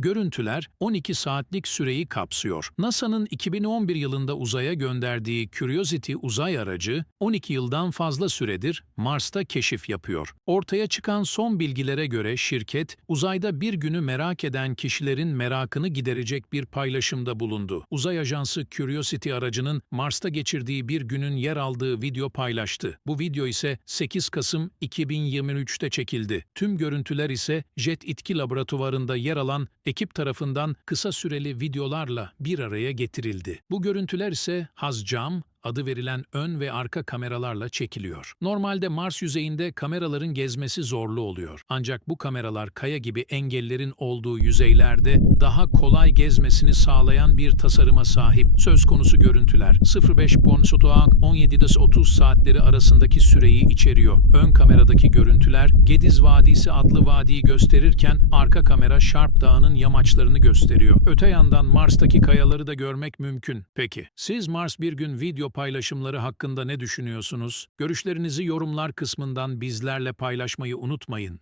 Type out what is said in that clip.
Görüntüler 12 saatlik süreyi kapsıyor. NASA'nın 2011 yılında uzaya gönderdiği Curiosity uzay aracı 12 yıldan fazla süredir Mars'ta keşif yapıyor. Ortaya çıkan son bilgilere göre şirket uzayda bir günü merak eden kişilerin merakını giderecek bir paylaşımda bulundu. Uzay ajansı Curiosity aracının Mars'ta geçirdiği bir günün yer aldığı video paylaştı. Bu video ise 8 Kasım 2023'te çekildi. Tüm görüntüler ise Jet İtki Laboratuvarı'nda yer alan ekip tarafından kısa süreli videolarla bir araya getirildi. Bu görüntüler ise Hazcam adı verilen ön ve arka kameralarla çekiliyor. Normalde Mars yüzeyinde kameraların gezmesi zorlu oluyor. Ancak bu kameralar kaya gibi engellerin olduğu yüzeylerde daha kolay gezmesini sağlayan bir tasarıma sahip. Söz konusu görüntüler 05.17-30 saatleri arasındaki süreyi içeriyor. Ön kameradaki görüntüler Gediz Vadisi adlı vadiyi gösterirken arka kamera Sharp Dağı'nın yamaçlarını gösteriyor. Öte yandan Mars'taki kayaları da görmek mümkün. Peki, siz Mars bir gün paylaşımları hakkında ne düşünüyorsunuz? Görüşlerinizi yorumlar kısmından bizlerle paylaşmayı unutmayın.